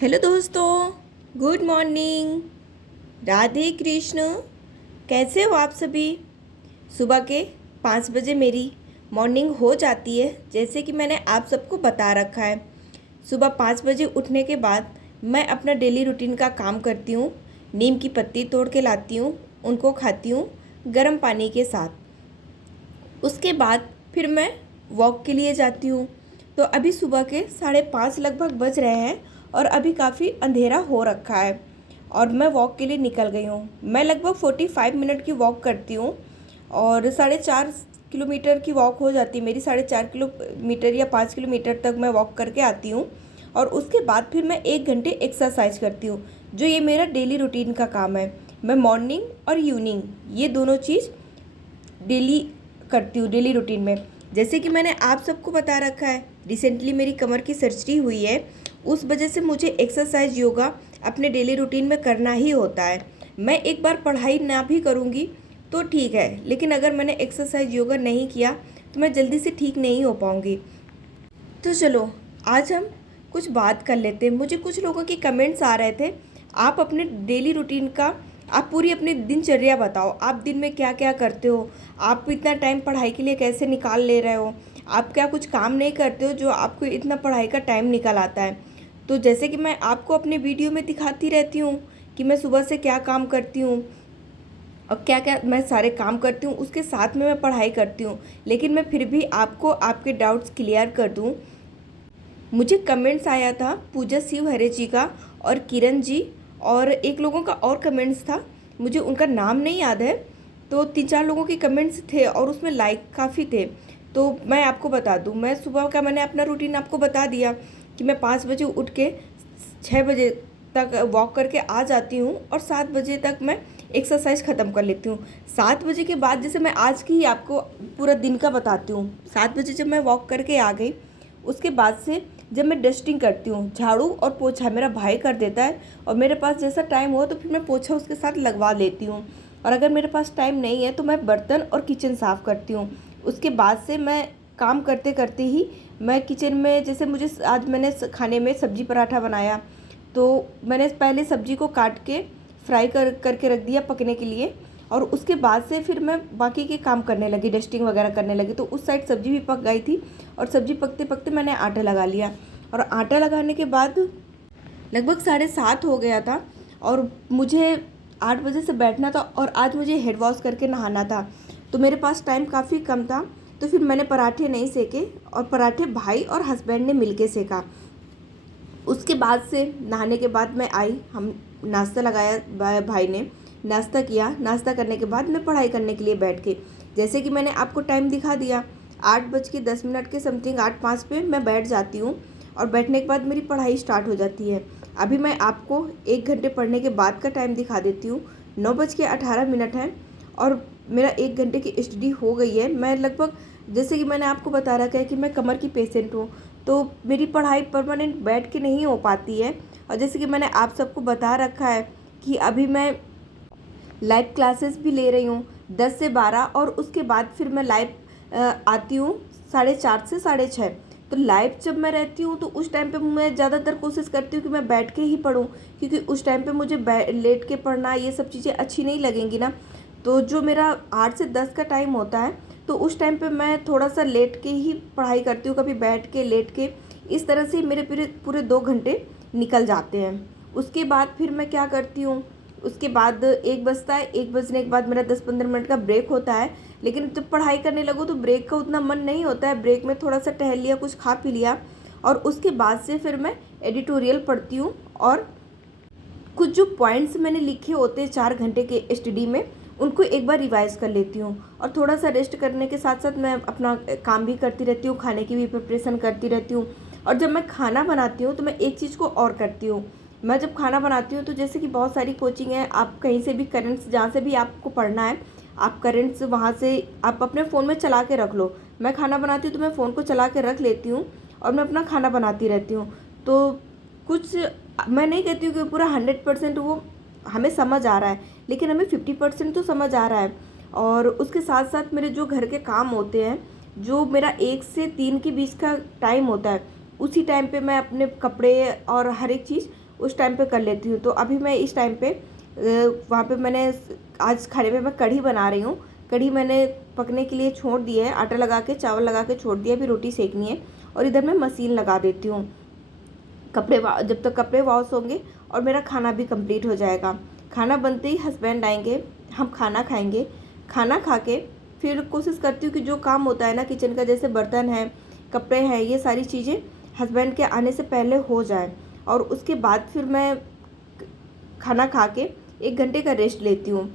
Hello दोस्तों, good morning. Radhe Krishna. कैसे हो आप सभी? सुबह के 5 बजे मेरी मॉर्निंग हो जाती है, जैसे कि मैंने आप सबको बता रखा है। सुबह 5 बजे उठने के बाद मैं अपना डेली रूटीन का काम करती हूँ। नीम की पत्ती तोड़ के लाती हूँ, उनको खाती हूँ गर्म पानी के साथ। उसके बाद फिर मैं वॉक के लिए जाती हूँ। तो अभी सुबह के 5:30 लगभग बज रहे हैं और अभी काफ़ी अंधेरा हो रखा है और मैं वॉक के लिए निकल गई हूँ। मैं लगभग 45 मिनट की वॉक करती हूँ और 4.5 किलोमीटर की वॉक हो जाती है मेरी। 4.5 किलोमीटर या 5 किलोमीटर तक मैं वॉक करके आती हूँ और उसके बाद फिर मैं 1 घंटे एक्सरसाइज करती हूँ, जो ये मेरा डेली रूटीन का काम है। मैं मॉर्निंग और इवनिंग ये दोनों चीज़ डेली करती हूँ डेली रूटीन में। जैसे कि मैंने आप सबको बता रखा है, रिसेंटली मेरी कमर की सर्जरी हुई है। उस वजह से मुझे एक्सरसाइज योगा अपने डेली रूटीन में करना ही होता है। मैं एक बार पढ़ाई ना भी करूँगी तो ठीक है, लेकिन अगर मैंने एक्सरसाइज योगा नहीं किया तो मैं जल्दी से ठीक नहीं हो पाऊँगी। तो चलो आज हम कुछ बात कर लेते हैं। मुझे कुछ लोगों के कमेंट्स आ रहे थे, आप अपने डेली रूटीन का, आप पूरी अपनी दिनचर्या बताओ। आप दिन में क्या क्या करते हो? आप इतना टाइम पढ़ाई के लिए कैसे निकाल ले रहे हो? आप क्या कुछ काम नहीं करते हो जो आपको इतना पढ़ाई का टाइम निकल आता है? तो जैसे कि मैं आपको अपने वीडियो में दिखाती रहती हूँ कि मैं सुबह से क्या काम करती हूँ और क्या क्या मैं सारे काम करती हूँ, उसके साथ में मैं पढ़ाई करती हूँ। लेकिन मैं फिर भी आपको आपके डाउट्स क्लियर कर दूँ। मुझे कमेंट्स आया था पूजा शिव हरे जी का और किरण जी, और एक लोगों का और कमेंट्स था, मुझे उनका नाम नहीं याद है। तो 3-4 लोगों के कमेंट्स थे और उसमें लाइक काफ़ी थे। तो मैं आपको बता दूं, मैं सुबह का मैंने अपना रूटीन आपको बता दिया कि मैं 5 बजे उठ के 6 बजे तक वॉक करके आ जाती हूँ और 7 बजे तक मैं एक्सरसाइज ख़त्म कर लेती हूँ। 7 बजे के बाद जैसे मैं आज की ही आपको पूरा दिन का बताती हूँ। 7 बजे जब मैं वॉक करके आ गई, उसके बाद से जब मैं डस्टिंग करती हूँ, झाड़ू और पोछा मेरा भाई कर देता है और मेरे पास जैसा टाइम हो तो फिर मैं पोछा उसके साथ लगवा लेती हूँ। और अगर मेरे पास टाइम नहीं है तो मैं बर्तन और किचन साफ़ करती हूँ। उसके बाद से मैं काम करते करते ही मैं किचन में, जैसे मुझे आज मैंने खाने में सब्जी पराठा बनाया, तो मैंने पहले सब्जी को काट के फ्राई करके रख दिया पकने के लिए और उसके बाद से फिर मैं बाकी के काम करने लगी, डस्टिंग वगैरह करने लगी। तो उस साइड सब्जी भी पक गई थी और सब्जी पकते पकते मैंने आटा लगा लिया और आटा लगाने के बाद लगभग 7:30 हो गया था और मुझे 8 बजे से बैठना था और आज मुझे हेड वॉश करके नहाना था। तो मेरे पास टाइम काफ़ी कम था, तो फिर मैंने पराठे नहीं सेके और पराठे भाई और हस्बैंड ने मिलके सेका। उसके बाद से नहाने के बाद मैं आई, हम नाश्ता लगाया, भाई ने नाश्ता किया। नाश्ता करने के बाद मैं पढ़ाई करने के लिए बैठ गई। जैसे कि मैंने आपको टाइम दिखा दिया, 8:10 के समथिंग, 8:05 पे मैं बैठ जाती हूँ और बैठने के बाद मेरी पढ़ाई स्टार्ट हो जाती है। अभी मैं आपको 1 घंटे पढ़ने के बाद का टाइम दिखा देती हूँ। 9:18 है और मेरा 1 घंटे की स्टडी हो गई है। मैं लगभग, जैसे कि मैंने आपको बता रखा है कि मैं कमर की पेशेंट हूँ, तो मेरी पढ़ाई परमानेंट बैठ के नहीं हो पाती है। और जैसे कि मैंने आप सबको बता रखा है कि अभी मैं लाइव क्लासेस भी ले रही हूँ 10 से 12, और उसके बाद फिर मैं लाइव आती हूँ 4:30 से 6:30। तो लाइव जब मैं रहती हूँ तो उस टाइम पे मैं ज़्यादातर कोशिश करती हूँ कि मैं बैठ के ही पढूं, क्योंकि उस टाइम पे मुझे लेट के पढ़ना ये सब चीज़ें अच्छी नहीं लगेंगी ना। तो जो मेरा 8 से 10 का टाइम होता है, तो उस टाइम पे मैं थोड़ा सा लेट के ही पढ़ाई करती हूँ, कभी बैठ के, लेट के। इस तरह से मेरे पूरे पूरे 2 घंटे निकल जाते हैं। उसके बाद फिर मैं क्या करती हूँ, उसके बाद 1 बजता है। 1 बजने के बाद मेरा 10-15 मिनट का ब्रेक होता है, लेकिन जब पढ़ाई करने लगो तो ब्रेक का उतना मन नहीं होता है। ब्रेक में थोड़ा सा टहल लिया, कुछ खा पी लिया और उसके बाद से फिर मैं एडिटोरियल पढ़ती हूँ और कुछ जो पॉइंट्स मैंने लिखे होते हैं 4 घंटे के स्टडी में, उनको एक बार रिवाइज कर लेती हूँ। और थोड़ा सा रेस्ट करने के साथ साथ मैं अपना काम भी करती रहती हूँ, खाने की भी प्रिपरेशन करती रहती हूँ। और जब मैं खाना बनाती हूँ तो मैं एक चीज़ को और करती हूँ। मैं जब खाना बनाती हूँ तो जैसे कि बहुत सारी कोचिंग है, आप कहीं से भी करेंट्स, जहाँ से भी आपको पढ़ना है, आप करेंट्स वहाँ से आप अपने फ़ोन में चला के रख लो। मैं खाना बनाती हूँ तो मैं फ़ोन को चला के रख लेती हूँ और मैं अपना खाना बनाती रहती हूँ। तो कुछ, मैं नहीं कहती हूँ कि पूरा 100% वो हमें समझ आ रहा है, लेकिन हमें 50% तो समझ आ रहा है। और उसके साथ साथ मेरे जो घर के काम होते हैं, जो मेरा 1 से 3 के बीच का टाइम होता है, उसी टाइम पे मैं अपने कपड़े और हर एक चीज़ उस टाइम पे कर लेती हूँ। तो अभी मैं इस टाइम पे वहाँ पे मैंने आज खाने में मैं कढ़ी बना रही हूँ। कढ़ी मैंने पकने के लिए छोड़ दी है, आटा लगा के चावल लगा के छोड़ दिया, अभी रोटी सेकनी है और इधर मैं मशीन लगा देती हूँ। जब तक कपड़े वॉश होंगे और मेरा खाना भी कंप्लीट हो जाएगा। खाना बनते ही हस्बैंड आएंगे, हम खाना खाएंगे। खाना खा के फिर कोशिश करती हूँ कि जो काम होता है ना किचन का, जैसे बर्तन है, कपड़े हैं, ये सारी चीज़ें हस्बैंड के आने से पहले हो जाए और उसके बाद फिर मैं खाना खा के 1 घंटे का रेस्ट लेती हूँ।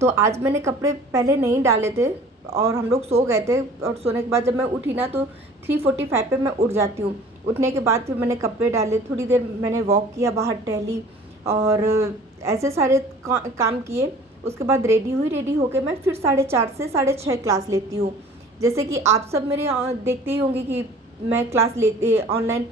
तो आज मैंने कपड़े पहले नहीं डाले थे और हम लोग सो गए थे और सोने के बाद जब मैं उठी ना तो 3:45 पे मैं उठ जाती हूँ। उठने के बाद फिर मैंने कपड़े डाले, थोड़ी देर मैंने वॉक किया, बाहर टहली और ऐसे सारे काम किए। उसके बाद रेडी हुई, रेडी होके मैं फिर 4:30 से 6:30 क्लास लेती हूँ। जैसे कि आप सब मेरे देखते ही होंगे कि मैं क्लास लेते ऑनलाइन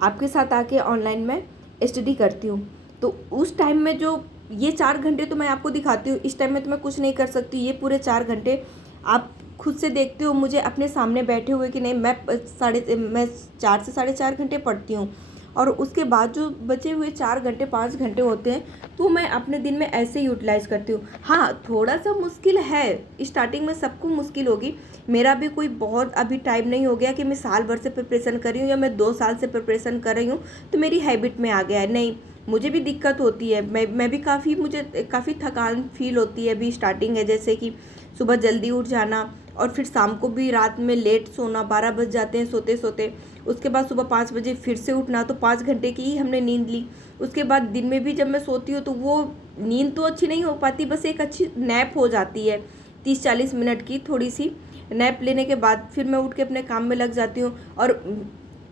आपके साथ आके ऑनलाइन मैं स्टडी करती हूँ। तो उस टाइम में जो ये 4 घंटे तो मैं आपको दिखाती हूँ, इस टाइम में तो मैं कुछ नहीं कर सकती। ये पूरे 4 घंटे आप खुद से देखते हो मुझे अपने सामने बैठे हुए कि नहीं। मैं 4 से 4.5 घंटे पढ़ती हूँ और उसके बाद जो बचे हुए 4 घंटे 5 घंटे होते हैं तो मैं अपने दिन में ऐसे यूटिलाइज़ करती हूँ। हाँ, थोड़ा सा मुश्किल है, स्टार्टिंग में सबको मुश्किल होगी। मेरा भी कोई बहुत अभी टाइम नहीं हो गया कि मैं साल भर से प्रिपरेशन कर रही हूँ या मैं 2 साल से प्रिपरेशन कर रही हूँ तो मेरी हैबिट में आ गया है। नहीं, मुझे भी दिक्कत होती है। मैं भी मुझे काफ़ी थकान फील होती है। अभी स्टार्टिंग है, जैसे कि सुबह जल्दी उठ जाना और फिर शाम को भी रात में लेट सोना, 12 बज जाते हैं सोते सोते। उसके बाद सुबह 5 बजे फिर से उठना, तो 5 घंटे की ही हमने नींद ली। उसके बाद दिन में भी जब मैं सोती हूँ तो वो नींद तो अच्छी नहीं हो पाती, बस एक अच्छी नैप हो जाती है 30-40 मिनट की। थोड़ी सी नैप लेने के बाद फिर मैं उठ के अपने काम में लग जाती हूँ। और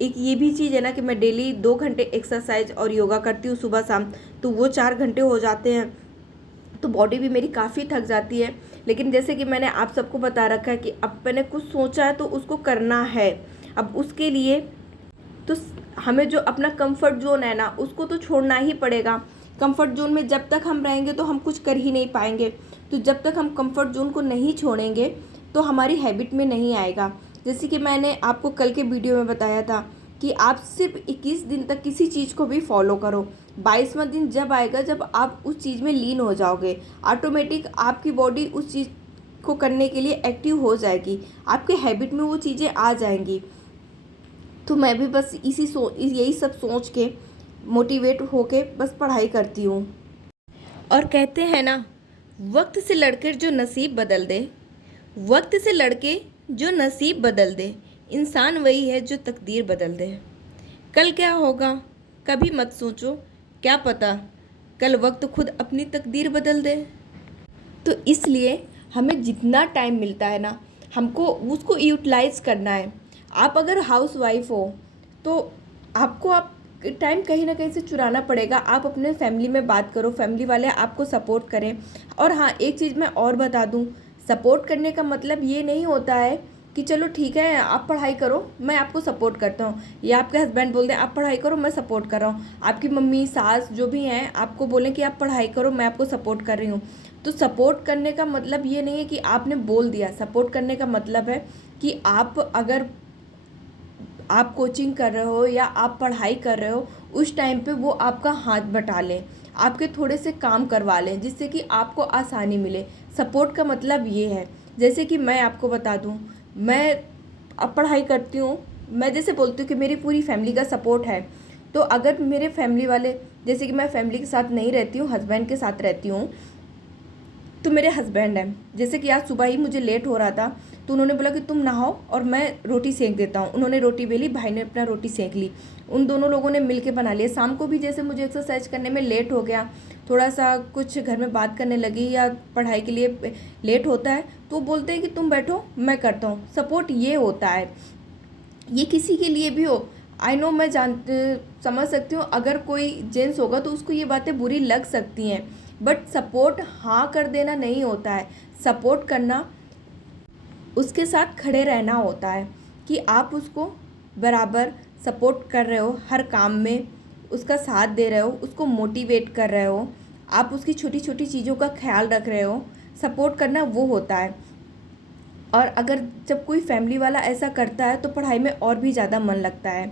एक ये भी चीज़ है ना कि मैं डेली 2 घंटे एक्सरसाइज और योगा करती हूँ सुबह शाम, तो वो 4 घंटे हो जाते हैं। तो बॉडी भी मेरी काफ़ी थक जाती है। लेकिन जैसे कि मैंने आप सबको बता रखा है कि अब मैंने कुछ सोचा है तो उसको करना है। अब उसके लिए तो हमें जो अपना कंफर्ट जोन है ना उसको तो छोड़ना ही पड़ेगा। कंफर्ट जोन में जब तक हम रहेंगे तो हम कुछ कर ही नहीं पाएंगे। तो जब तक हम कंफर्ट जोन को नहीं छोड़ेंगे तो हमारी हैबिट में नहीं आएगा। जैसे कि मैंने आपको कल के वीडियो में बताया था कि आप सिर्फ 21 दिन तक किसी चीज़ को भी फॉलो करो। 22वां दिन जब आएगा जब आप उस चीज़ में लीन हो जाओगे, ऑटोमेटिक आपकी बॉडी उस चीज़ को करने के लिए एक्टिव हो जाएगी, आपके हैबिट में वो चीज़ें आ जाएंगी। तो मैं भी बस यही सब सोच के मोटिवेट होके बस पढ़ाई करती हूँ। और कहते हैं ना, वक्त से लड़कर जो नसीब बदल दे, वक्त से लड़के जो नसीब बदल दे, इंसान वही है जो तकदीर बदल दे। कल क्या होगा कभी मत सोचो, क्या पता कल वक्त खुद अपनी तकदीर बदल दे। तो इसलिए हमें जितना टाइम मिलता है ना हमको उसको यूटिलाइज करना है। आप अगर हाउस वाइफ हो तो आपको आप टाइम कहीं ना कहीं से चुराना पड़ेगा। आप अपने फैमिली में बात करो, फैमिली वाले आपको सपोर्ट करें। और हाँ, एक चीज़ मैं और बता दूँ, सपोर्ट करने का मतलब ये नहीं होता है कि चलो ठीक है आप पढ़ाई करो मैं आपको सपोर्ट करता हूँ, या आपके हस्बैंड बोल दें आप पढ़ाई करो मैं सपोर्ट कर रहा हूँ, आपकी मम्मी सास जो भी हैं आपको बोलें कि आप पढ़ाई करो मैं आपको सपोर्ट कर रही हूँ। तो सपोर्ट करने का मतलब ये नहीं है कि आपने बोल दिया। सपोर्ट करने का मतलब है कि आप अगर आप कोचिंग कर रहे हो या आप पढ़ाई कर रहे हो उस टाइम पे वो आपका हाथ बटा लें, आपके थोड़े से काम करवा लें जिससे कि आपको आसानी मिले। सपोर्ट का मतलब ये है। जैसे कि मैं आपको बता दूं, मैं अब पढ़ाई करती हूँ, मैं जैसे बोलती हूँ कि मेरी पूरी फैमिली का सपोर्ट है। तो अगर मेरे फैमिली वाले, जैसे कि मैं फैमिली के साथ नहीं रहती हूँ, हस्बैंड के साथ रहती हूँ, तो मेरे हस्बैंड हैं, जैसे कि आज सुबह ही मुझे लेट हो रहा था तो उन्होंने बोला कि तुम नहाओ और मैं रोटी सेंक देता हूँ। उन्होंने रोटी बेली, भाई ने अपना रोटी सेंक ली, उन दोनों लोगों ने मिल के बना लिया। शाम को भी जैसे मुझे एक्सरसाइज करने में लेट हो गया, थोड़ा सा कुछ घर में बात करने लगी या पढ़ाई के लिए लेट होता है तो बोलते हैं कि तुम बैठो मैं करता हूँ। सपोर्ट ये होता है, ये किसी के लिए भी हो। आई नो, मैं समझ सकती हूँ अगर कोई जेंट्स होगा तो उसको ये बातें बुरी लग सकती हैं, बट सपोर्ट हाँ कर देना नहीं होता है। सपोर्ट करना उसके साथ खड़े रहना होता है कि आप उसको बराबर सपोर्ट कर रहे हो, हर काम में उसका साथ दे रहे हो, उसको मोटिवेट कर रहे हो, आप उसकी छोटी छोटी चीज़ों का ख्याल रख रहे हो। सपोर्ट करना वो होता है। और अगर जब कोई फैमिली वाला ऐसा करता है तो पढ़ाई में और भी ज़्यादा मन लगता है।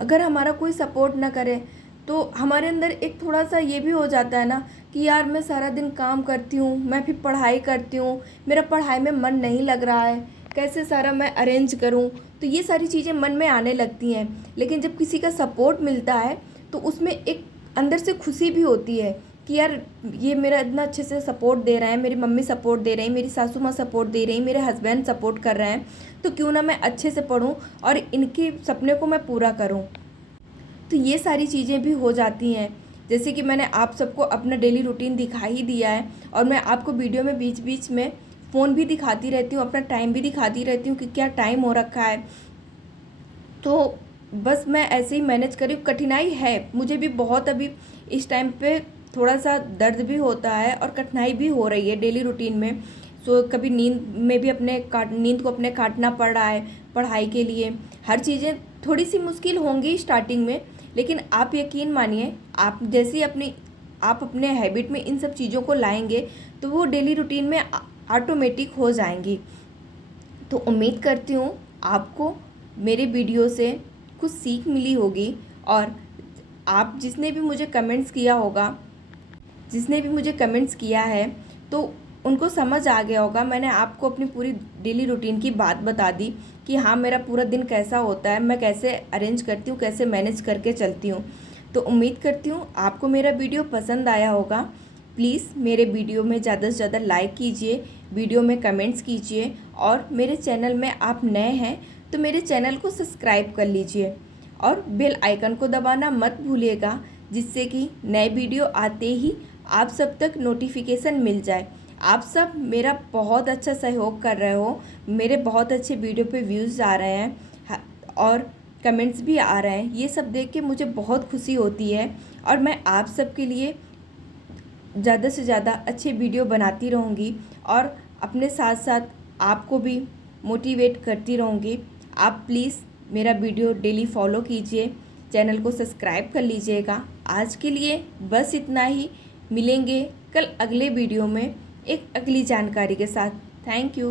अगर हमारा कोई सपोर्ट ना करे तो हमारे अंदर एक थोड़ा सा ये भी हो जाता है ना कि यार मैं सारा दिन काम करती हूँ, मैं फिर पढ़ाई करती हूँ, मेरा पढ़ाई में मन नहीं लग रहा है, कैसे सारा मैं अरेंज करूँ। तो ये सारी चीज़ें मन में आने लगती हैं। लेकिन जब किसी का सपोर्ट मिलता है तो उसमें एक अंदर से खुशी भी होती है कि यार ये मेरा इतना अच्छे से सपोर्ट दे रहे हैं, मेरी मम्मी सपोर्ट दे रही, मेरी सासू माँ सपोर्ट दे रही, मेरे हस्बैंड सपोर्ट कर रहे हैं, तो क्यों ना मैं अच्छे से पढूं और इनके सपने को मैं पूरा करूं। तो ये सारी चीज़ें भी हो जाती हैं। जैसे कि मैंने आप सबको अपना डेली रूटीन दिखा ही दिया है, और मैं आपको वीडियो में बीच बीच में फ़ोन भी दिखाती रहती हूँ, अपना टाइम भी दिखाती रहती हूँ कि क्या टाइम हो रखा है। तो बस मैं ऐसे ही मैनेज करी। कठिनाई है मुझे भी बहुत, अभी इस टाइम पे थोड़ा सा दर्द भी होता है और कठिनाई भी हो रही है डेली रूटीन में। सो कभी नींद में भी नींद को अपने काटना पड़ रहा है पढ़ाई के लिए। हर चीज़ें थोड़ी सी मुश्किल होंगी स्टार्टिंग में, लेकिन आप यकीन मानिए, आप जैसे आप अपने हैबिट में इन सब चीज़ों को लाएंगे तो वो डेली रूटीन में ऑटोमेटिक हो जाएंगी। तो उम्मीद करती हूँ आपको मेरे वीडियो से कुछ सीख मिली होगी, और आप जिसने भी मुझे कमेंट्स किया है तो उनको समझ आ गया होगा। मैंने आपको अपनी पूरी डेली रूटीन की बात बता दी कि हाँ मेरा पूरा दिन कैसा होता है, मैं कैसे अरेंज करती हूँ, कैसे मैनेज करके चलती हूँ। तो उम्मीद करती हूँ आपको मेरा वीडियो पसंद आया होगा। प्लीज़ मेरे वीडियो में ज़्यादा से ज़्यादा लाइक कीजिए, वीडियो में कमेंट्स कीजिए, और मेरे चैनल में आप नए हैं तो मेरे चैनल को सब्सक्राइब कर लीजिए और बेल आइकन को दबाना मत भूलिएगा, जिससे कि नए वीडियो आते ही आप सब तक नोटिफिकेशन मिल जाए। आप सब मेरा बहुत अच्छा सहयोग कर रहे हो, मेरे बहुत अच्छे वीडियो पे व्यूज़ आ रहे हैं और कमेंट्स भी आ रहे हैं। ये सब देख के मुझे बहुत खुशी होती है, और मैं आप सब के लिए ज़्यादा से ज़्यादा अच्छे वीडियो बनाती रहूँगी, और अपने साथ साथ आपको भी मोटिवेट करती रहूँगी। आप प्लीज़ मेरा वीडियो डेली फॉलो कीजिए, चैनल को सब्सक्राइब कर लीजिएगा। आज के लिए बस इतना ही। मिलेंगे कल अगले वीडियो में एक अगली जानकारी के साथ। Thank you.